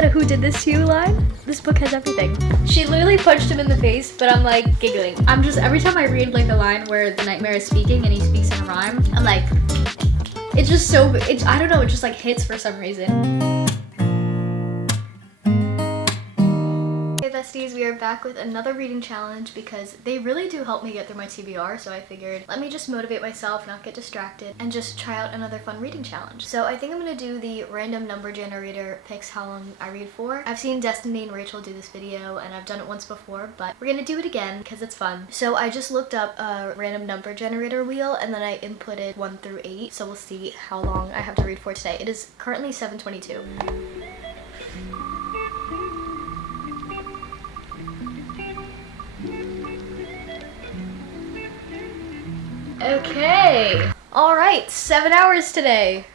get a "who did this to you" line. This book has everything. She literally punched him in the face, but I'm like giggling. I'm just, every time I read like a line where the nightmare is speaking and he speaks in a rhyme, I'm like, it's just so, I don't know, it just like hits for some reason. Besties, we are back with another reading challenge because they really do help me get through my TBR, so I figured let me just motivate myself, not get distracted, and just try out another fun reading challenge. So I think I'm gonna do the random number generator picks how long I read for. I've seen Destiny and Rachel do this video and I've done it once before, but we're gonna do it again because it's fun. So I just looked up a random number generator wheel and then I inputted 1 through 8, so we'll see how long I have to read for today. It is currently 7:22. Okay. Alright, 7 hours today.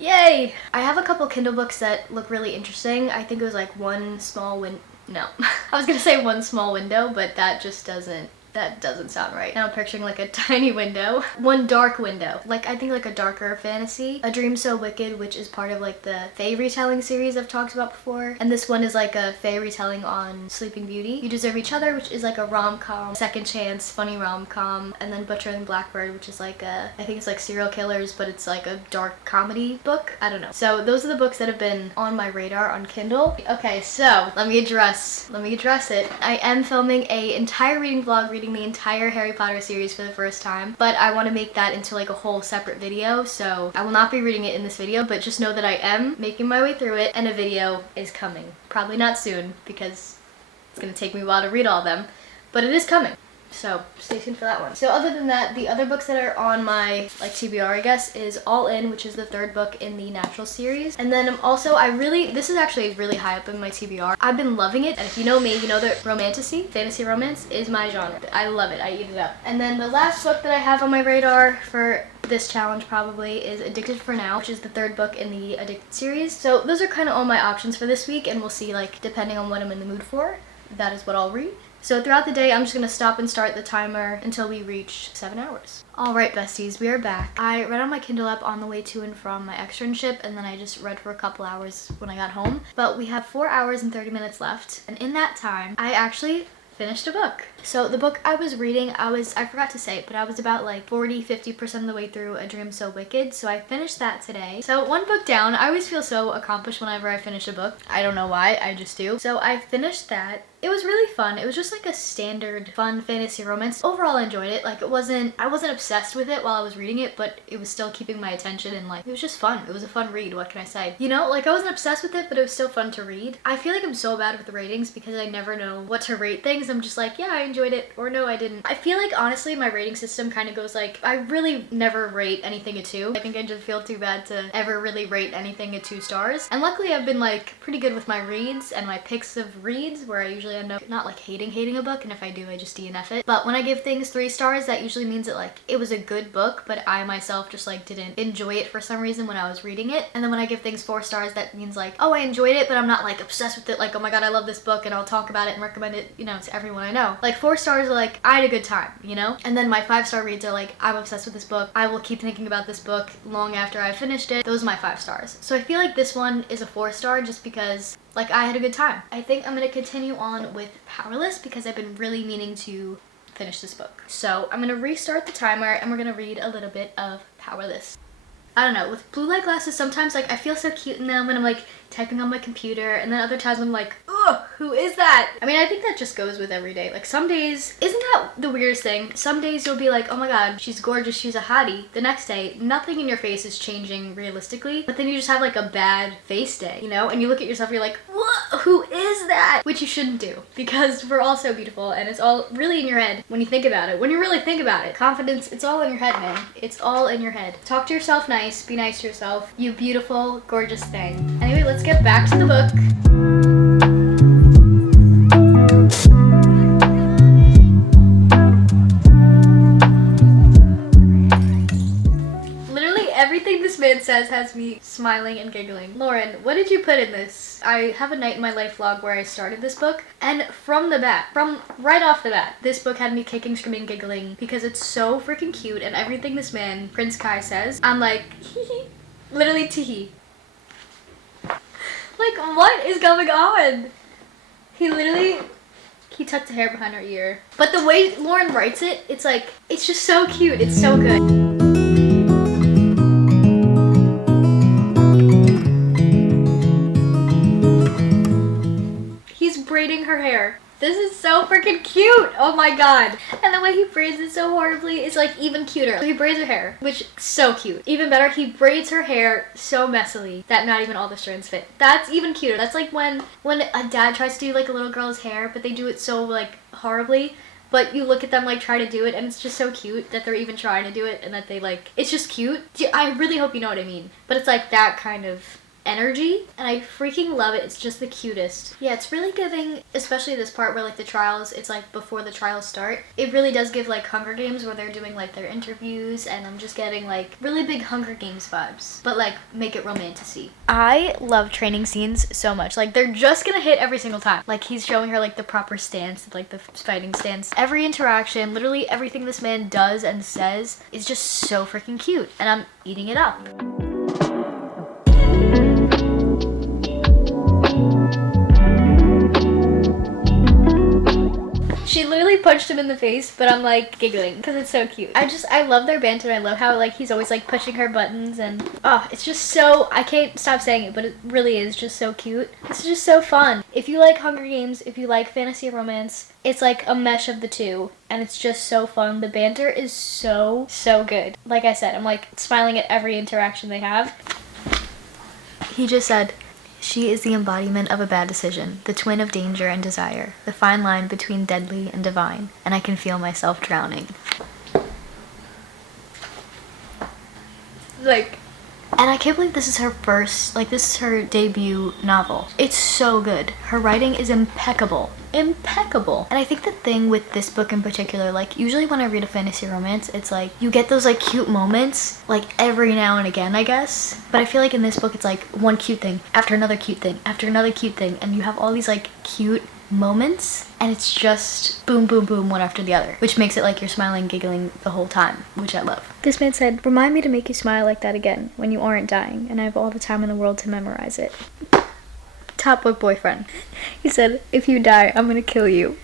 Yay! I have a couple Kindle books that look really interesting. I think it was like one small no. I was gonna say one small window, but that just doesn't sound right. Now I'm picturing like a tiny window. One dark window. Like, I think like a darker fantasy. A Dream So Wicked, which is part of like the Fae retelling series I've talked about before. And this one is like a Fae retelling on Sleeping Beauty. You Deserve Each Other, which is like a rom-com, second chance, funny rom-com. And then Butcher and Blackbird, which is like a, I think it's like serial killers, but it's like a dark comedy book. I don't know. So those are the books that have been on my radar on Kindle. Okay, so let me address it. I am filming an entire reading vlog, reading the entire Harry Potter series for the first time, but I want to make that into like a whole separate video, so I will not be reading it in this video, but just know that I am making my way through it and a video is coming. Probably not soon because it's gonna take me a while to read all of them, but it is coming. So stay tuned for that one. So other than that, the other books that are on my like TBR, I guess, is All In, which is the third book in the Natural series. And then also this is actually really high up in my TBR. I've been loving it, and if you know me, you know that fantasy romance is my genre. I love it, I eat it up. And then the last book that I have on my radar for this challenge probably is Addicted for Now, which is the third book in the Addicted series. So those are kind of all my options for this week, and we'll see, like, depending on what I'm in the mood for, that is what I'll read. So throughout the day, I'm just gonna stop and start the timer until we reach 7 hours. Alright besties, we are back. I read on my Kindle app on the way to and from my externship, and then I just read for a couple hours when I got home. But we have 4 hours and 30 minutes left, and in that time, I actually finished a book. So the book I was reading, I forgot to say it, but I was about like 40-50% of the way through A Dream So Wicked, so I finished that today. So one book down. I always feel so accomplished whenever I finish a book. I don't know why, I just do. So I finished that. It was really fun. It was just like a standard fun fantasy romance. Overall I enjoyed it. Like, I wasn't obsessed with it while I was reading it, but it was still keeping my attention, and like, it was just fun. It was a fun read, what can I say? You know, like, I wasn't obsessed with it, but it was still fun to read. I feel like I'm so bad with the ratings because I never know what to rate things. I'm just like, yeah, I enjoyed it, or no, I didn't. I feel like honestly my rating system kind of goes like, I really never rate anything a 2. I think I just feel too bad to ever really rate anything a 2 stars. And luckily I've been like pretty good with my reads and my picks of reads, where I usually end up not like hating a book, and if I do, I just DNF it. But when I give things 3 stars, that usually means that like it was a good book, but I myself just like didn't enjoy it for some reason when I was reading it. And then when I give things 4 stars, that means like, oh, I enjoyed it, but I'm not like obsessed with it, like, oh my god, I love this book and I'll talk about it and recommend it, you know, to everyone I know. Like 4 stars are like, I had a good time, you know? And then my 5-star reads are like, I'm obsessed with this book, I will keep thinking about this book long after I finished it. Those are my 5 stars. So I feel like this one is a 4-star just because like I had a good time. I think I'm gonna continue on with Powerless because I've been really meaning to finish this book. So I'm gonna restart the timer and we're gonna read a little bit of Powerless. I don't know, with blue light glasses sometimes like I feel so cute in them when I'm like typing on my computer, and then other times I'm like, ugh, who is that? I mean, I think that just goes with every day. Like some days, isn't that the weirdest thing? Some days you'll be like, oh my god, she's gorgeous, she's a hottie. The next day, nothing in your face is changing realistically, but then you just have like a bad face day, you know? And you look at yourself and you're like, what? Who is that? Which you shouldn't do, because we're all so beautiful and it's all really in your head when you think about it. When you really think about it. Confidence, it's all in your head, man. It's all in your head. Talk to yourself nice, be nice to yourself, you beautiful, gorgeous thing. Anyway, let's get back to the book. Everything this man says has me smiling and giggling. Lauren, what did you put in this? I have a night in my life vlog where I started this book, and from right off the bat, this book had me kicking, screaming, giggling because it's so freaking cute, and everything this man, Prince Kai, says, I'm like, hee hee, literally tee hee. Like, Like, what is going on? He tucked the hair behind her ear. But the way Lauren writes it, it's like, it's just so cute. It's so good. He's braiding her hair. This is so freaking cute. Oh my god. And the way he braids it so horribly is like even cuter. So he braids her hair, which is so cute. Even better, he braids her hair so messily that not even all the strands fit. That's even cuter. That's like when a dad tries to do like a little girl's hair, but they do it so like horribly. But you look at them like try to do it and it's just so cute that they're even trying to do it and that they like, it's just cute. I really hope you know what I mean. But it's like that kind of energy and I freaking love it. It's just the cutest. Yeah, it's really giving, especially this part where like the trials, it's like before the trials start. It really does give like Hunger Games where they're doing like their interviews and I'm just getting like really big Hunger Games vibes, but like make it romantic-y. I love training scenes so much. Like they're just gonna hit every single time. Like he's showing her like the proper stance, like the fighting stance. Every interaction, literally everything this man does and says is just so freaking cute and I'm eating it up. She literally punched him in the face, but I'm like giggling because it's so cute. I love their banter. I love how like he's always like pushing her buttons and oh, it's just so, I can't stop saying it, but it really is just so cute. It's just so fun. If you like Hunger Games, if you like fantasy romance, it's like a mesh of the two and it's just so fun. The banter is so good. Like I said, I'm like smiling at every interaction they have. He just said, "She is the embodiment of a bad decision, the twin of danger and desire, the fine line between deadly and divine, and I can feel myself drowning." Like, and I can't believe this is her first, like this is her debut novel. It's so good. Her writing is impeccable. Impeccable. And I think the thing with this book in particular, like usually when I read a fantasy romance, it's like you get those like cute moments like every now and again, I guess. But I feel like in this book it's like one cute thing after another cute thing after another cute thing and you have all these like cute moments and it's just boom boom boom one after the other, which makes it like you're smiling giggling the whole time, which I love. This man said, "Remind me to make you smile like that again when you aren't dying and I have all the time in the world to memorize it." Top book boyfriend. He said, "If you die, I'm gonna kill you."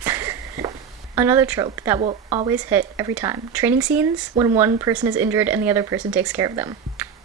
Another trope that will always hit every time. Training scenes when one person is injured and the other person takes care of them.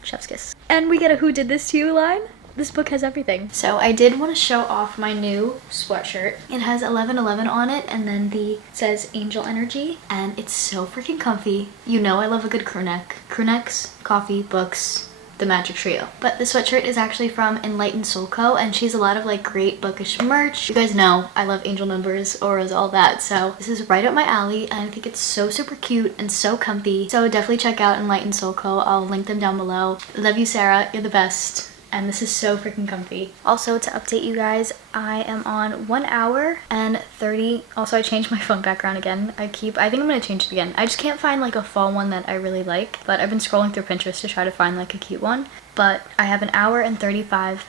Chef's kiss. And we get a "who did this to you" line. This book has everything. So I did want to show off my new sweatshirt. It has 1111 on it and then says Angel Energy and it's so freaking comfy. You know I love a good crew neck. Crew necks, coffee, books, the magic trio. But the sweatshirt is actually from Enlightened Soul Co. and she has a lot of like great bookish merch. You guys know I love angel numbers, auras, all that. So this is right up my alley and I think it's so super cute and so comfy. So definitely check out Enlightened Soul Co. I'll link them down below. Love you, Sarah. You're the best. And this is so freaking comfy. Also, to update you guys, I am on 1 hour and 30. Also, I changed my phone background again. I think I'm gonna change it again. I just can't find like a fall one that I really like, but I've been scrolling through Pinterest to try to find like a cute one. But I have 1 hour and 35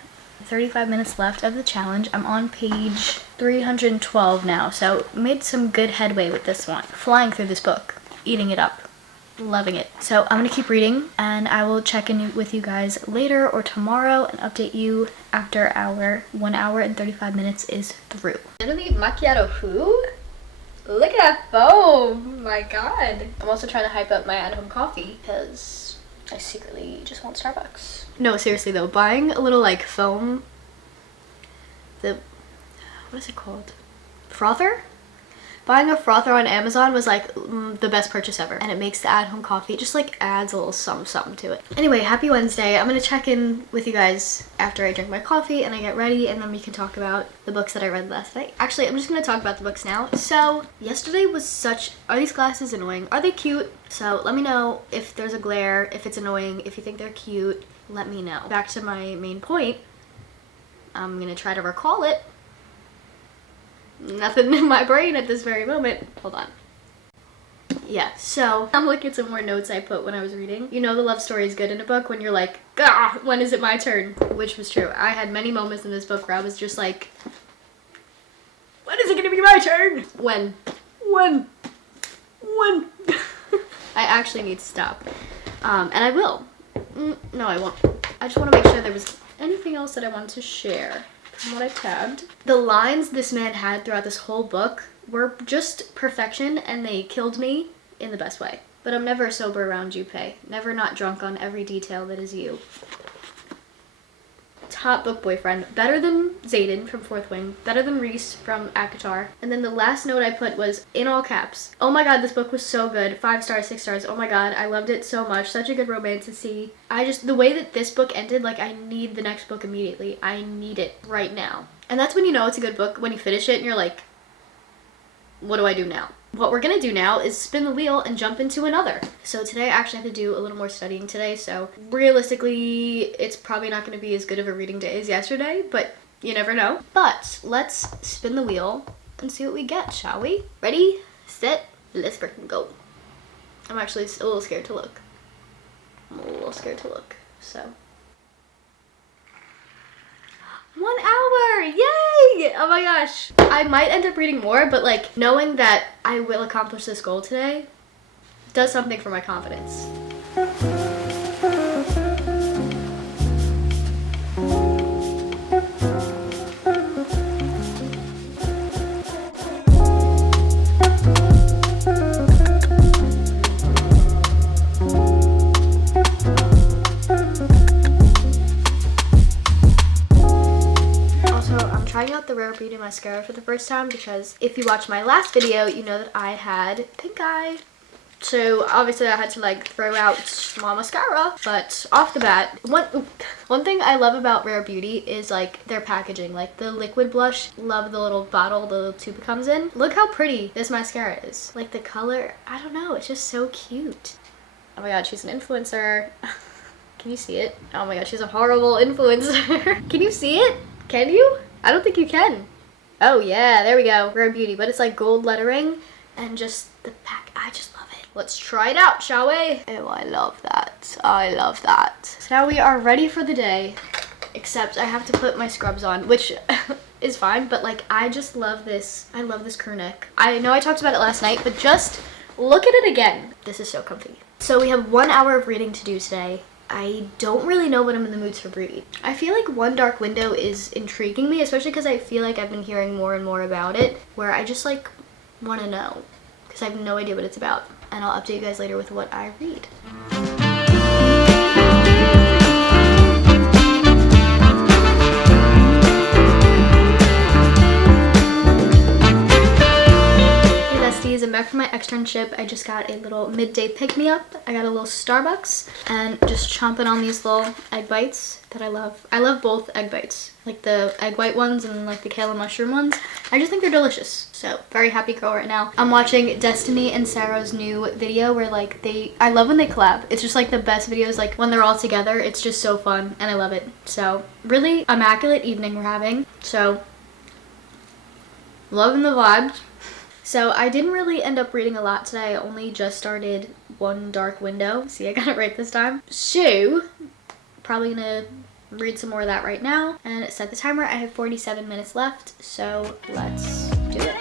minutes left of the challenge. I'm on page 312 now, so made some good headway with this one. Flying through this book, eating it up. Loving it. So I'm gonna keep reading and I will check in with you guys later or tomorrow and update you after our 1 hour and 35 minutes is through. Literally macchiato who? Look at that foam! My god. I'm also trying to hype up my at-home coffee because I secretly just want Starbucks. No, seriously though, buying a little like foam, what is it called? Frother? Buying a frother on Amazon was like the best purchase ever. And it makes the at-home coffee, it just like adds a little something to it. Anyway, happy Wednesday. I'm gonna check in with you guys after I drink my coffee and I get ready and then we can talk about the books that I read last night. Actually, I'm just gonna talk about the books now. So, yesterday was are these glasses annoying? Are they cute? So, let me know if there's a glare, if it's annoying, if you think they're cute, let me know. Back to my main point. I'm gonna try to recall it. Nothing in my brain at this very moment. Hold on. Yeah, so I'm looking at some more notes I put when I was reading. You know the love story is good in a book when you're like, "Gah, when is it my turn?" Which was true. I had many moments in this book where I was just like, when is it gonna be my turn? When? I actually need to stop. And I will. No, I won't. I just want to make sure there was anything else that I wanted to share. from what I tabbed. The lines this man had throughout this whole book were just perfection, and they killed me in the best way. But I'm never sober around you, Pei. Never not drunk on every detail that is you. Top book boyfriend. Better than Xaden from Fourth Wing. Better than Reese from Akatar. And then the last note I put was in all caps. Oh my god, this book was so good. 5 stars, 6 stars. Oh my god, I loved it so much. Such a good romance to see. The way that this book ended, like, I need the next book immediately. I need it right now. And that's when you know it's a good book, when you finish it and you're like, what do I do now? What we're gonna do now is spin the wheel and jump into another. So today I actually have to do a little more studying today, so realistically it's probably not gonna be as good of a reading day as yesterday, but you never know. But let's spin the wheel and see what we get, shall we? Ready, set, let's freaking go. I'm actually a little scared to look. So 1 hour! Yay! Oh my gosh. I might end up reading more, but like knowing that I will accomplish this goal today does something for my confidence. Trying out the Rare Beauty mascara for the first time because if you watched my last video, you know that I had pink eye. So obviously I had to like throw out my mascara, but off the bat, one thing I love about Rare Beauty is like their packaging, like the liquid blush. Love the little bottle the little tube it comes in. Look how pretty this mascara is. Like the color, I don't know, it's just so cute. Oh my god, she's an influencer. Can you see it? Oh my god, she's a horrible influencer. Can you see it? Can you? I don't think you can. Oh yeah, there we go. Rare Beauty, but it's like gold lettering and just the pack. I just love it. Let's try it out, shall we? Oh, I love that. I love that. So now we are ready for the day, except I have to put my scrubs on, which is fine, but like I just love this. I love this crew neck. I know I talked about it last night, but just look at it again. This is so comfy. So we have 1 hour of reading to do today. I don't really know what I'm in the mood to read. I feel like One Dark Window is intriguing me, especially because I feel like I've been hearing more and more about it, where I just like want to know, because I have no idea what it's about. And I'll update you guys later with what I read. I'm back from my externship. I just got a little midday pick-me-up. I got a little Starbucks and just chomping on these little egg bites that I love. I love both egg bites, like the egg white ones and like the kale and mushroom ones. I just think they're delicious. So very happy girl right now. I'm watching Destiny and Sarah's new video where like I love when they collab. It's just like the best videos, like when they're all together. It's just so fun and I love it. So really immaculate evening we're having. So loving the vibes. So I didn't really end up reading a lot today. I only just started One Dark Window. See, I got it right this time. So, probably gonna read some more of that right now. And set the timer. I have 47 minutes left. So, let's do it.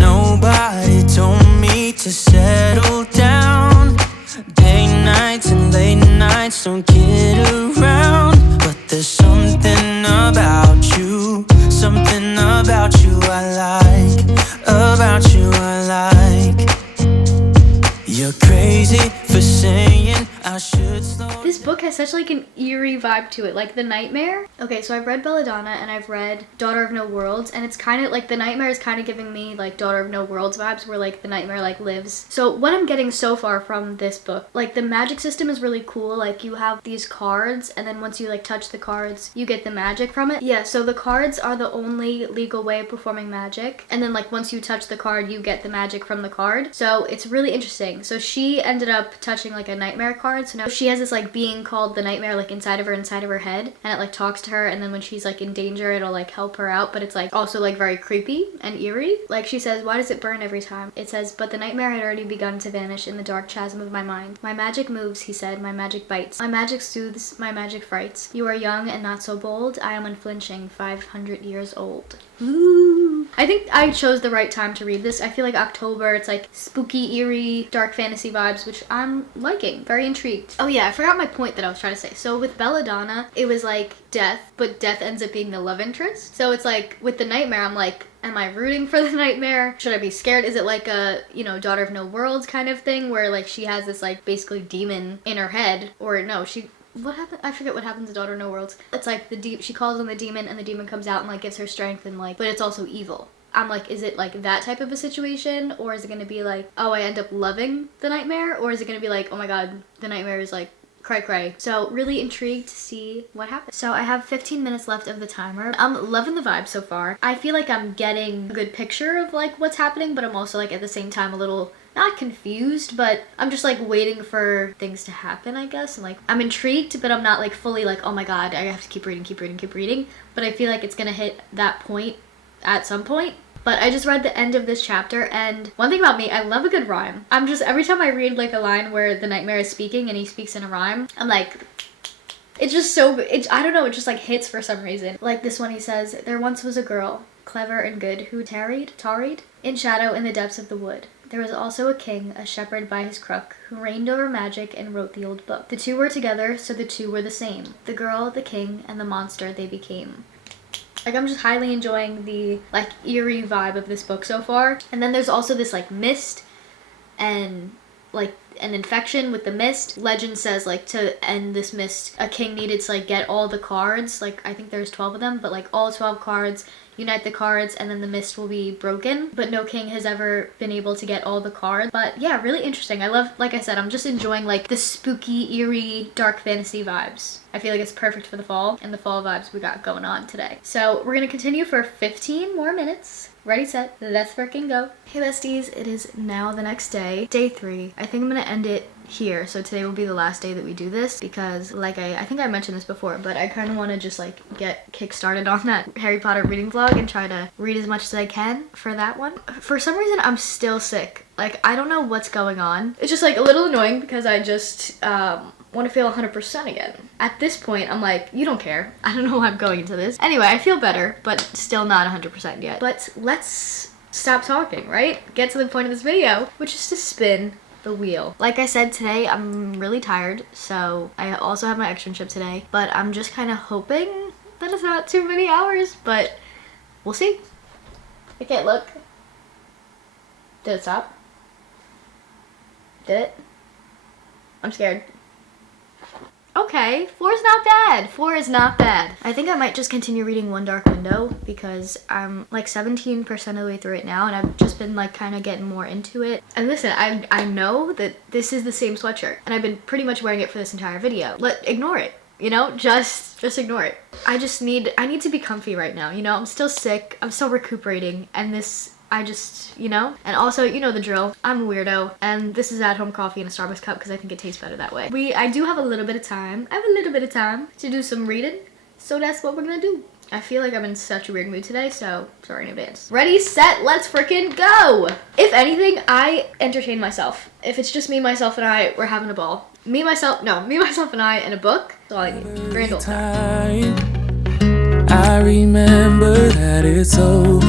Nobody told me to settle down. Day nights and late nights don't get around. But there's something about you, something about you I like, about you I like. You're crazy for saying I should slow. This book has such like an eerie vibe to it, like The Nightmare. Okay, so I've read Belladonna and I've read Daughter of No Worlds, and it's kind of like The Nightmare is kind of giving me like Daughter of No Worlds vibes, where like the nightmare like lives. So what I'm getting so far from this book, like the magic system is really cool. Like you have these cards, and then once you like touch the cards, you get the magic from it. Yeah, so the cards are the only legal way of performing magic, and then like once you touch the card, you get the magic from the card. So it's really interesting. So she ended up touching like a nightmare card, so now she has this like being called the Nightmare like inside of her head, and it like talks to her, and then when she's like in danger it'll like help her out, but it's like also like very creepy and eerie. Like she says, why does it burn every time? It says, but the nightmare had already begun to vanish in the dark chasm of my mind. My magic moves, he said, my magic bites. My magic soothes, my magic frights. You are young and not so bold. I am unflinching, 500 years old. Ooh. I think I chose the right time to read this. I feel like October, it's like spooky, eerie, dark fantasy vibes, which I'm liking. Very intrigued. Oh yeah, I forgot my point that I was trying to say. So with Belladonna, it was like death, but death ends up being the love interest. So it's like with the nightmare, I'm like, am I rooting for the nightmare? Should I be scared? Is it like a, you know, Daughter of No Worlds kind of thing where like she has this like basically demon in her head? Or no, what happened? I forget what happens to Daughter of No Worlds. It's like she calls on the demon and the demon comes out and like gives her strength and like, but it's also evil. I'm like, is it like that type of a situation? Or is it gonna be like, oh, I end up loving the nightmare? Or is it gonna be like, oh my god, the nightmare is like cray cray. So really intrigued to see what happens. So I have 15 minutes left of the timer. I'm loving the vibe so far. I feel like I'm getting a good picture of like what's happening, but I'm also like at the same time a little not confused, but I'm just like waiting for things to happen, I guess. And like I'm intrigued, but I'm not like fully like, oh my god, I have to keep reading. But I feel like it's gonna hit that point at some point. But I just read the end of this chapter, and one thing about me, I love a good rhyme. I'm just, every time I read like a line where the nightmare is speaking and he speaks in a rhyme, I'm like, it's just so, I don't know, it just like hits for some reason. Like this one, he says, there once was a girl, clever and good, who tarried in shadow in the depths of the wood. There was also a king, a shepherd by his crook, who reigned over magic and wrote the old book. The two were together, so the two were the same. The girl, the king, and the monster they became. Like, I'm just highly enjoying the, like, eerie vibe of this book so far. And then there's also this, like, mist and, like, an infection with the mist. Legend says, like, to end this mist, a king needed to, like, get all the cards. Like, I think there's 12 of them, but, like, all 12 cards, unite the cards, and then the mist will be broken. But no king has ever been able to get all the cards. But, yeah, really interesting. I love, like I said, I'm just enjoying, like, the spooky, eerie, dark fantasy vibes. I feel like it's perfect for the fall and the fall vibes we got going on today. So we're gonna continue for 15 more minutes. Ready, set, let's freaking go. Hey besties, it is now the next day, day 3. I think I'm gonna end it here. So today will be the last day that we do this because like I think I mentioned this before, but I kind of want to just like get kick-started on that Harry Potter reading vlog and try to read as much as I can for that one. For some reason, I'm still sick. Like, I don't know what's going on. It's just like a little annoying because I just, want to feel 100% again. At this point, I'm like, you don't care. I don't know why I'm going into this. Anyway, I feel better, but still not 100% yet. But let's stop talking, right? Get to the point of this video, which is to spin the wheel. Like I said, today I'm really tired, so I also have my externship today, but I'm just kind of hoping that it's not too many hours, but we'll see. Okay, look. Did it stop? Did it? I'm scared. Okay, 4 is not bad. 4 is not bad. I think I might just continue reading One Dark Window because I'm like 17% of the way through it now and I've just been like kind of getting more into it. And listen, I know that this is the same sweatshirt and I've been pretty much wearing it for this entire video. Ignore it, you know? Just ignore it. I need to be comfy right now, you know? I'm still sick, I'm still recuperating, and this, I just, you know? And also, you know the drill. I'm a weirdo, and this is at-home coffee in a Starbucks cup because I think it tastes better that way. I do have a little bit of time. I have a little bit of time to do some reading, so that's what we're gonna do. I feel like I'm in such a weird mood today, so sorry in advance. Ready, set, let's freaking go! If anything, I entertain myself. If it's just me, myself, and I, we're having a ball. Me, myself, and I, and a book. That's all I need. Grand old time. I remember that it's over.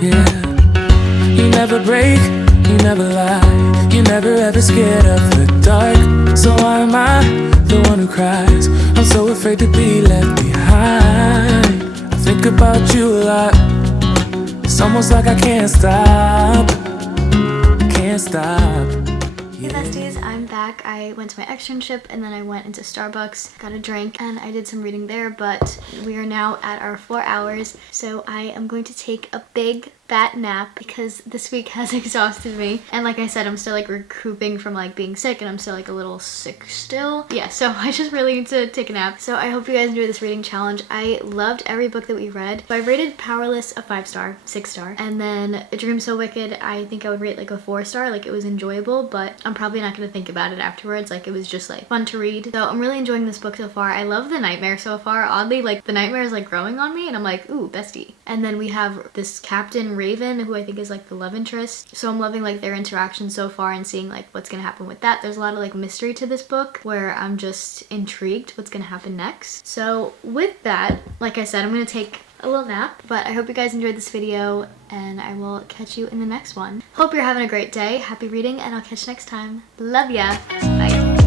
Yeah, you never break, you never lie, you never ever scared of the dark. So why am I the one who cries? I'm so afraid to be left behind. I think about you a lot. It's almost like I can't stop. Can't stop. Hey besties, I'm back. I went to my externship and then I went into Starbucks, got a drink, and I did some reading there, but we are now at our 4 hours, so I am going to take a big fat nap because this week has exhausted me. And like I said, I'm still like recouping from like being sick and I'm still like a little sick still. Yeah, so I just really need to take a nap. So I hope you guys enjoy this reading challenge. I loved every book that we read. So I rated Powerless a 5-star, 6-star. And then A Dream So Wicked, I think I would rate like a 4-star. Like, it was enjoyable, but I'm probably not gonna think about it afterwards. Like, it was just like fun to read. So I'm really enjoying this book so far. I love the nightmare so far. Oddly, like the nightmare is like growing on me and I'm like, ooh, bestie. And then we have this Captain Raven, who I think is like the love interest. So I'm loving like their interaction so far and seeing like what's gonna happen with that. There's a lot of like mystery to this book where I'm just intrigued what's gonna happen next. So with that, like I said, I'm gonna take a little nap. But I hope you guys enjoyed this video, and I will catch you in the next one. Hope you're having a great day. Happy reading, and I'll catch you next time. Love ya. Bye.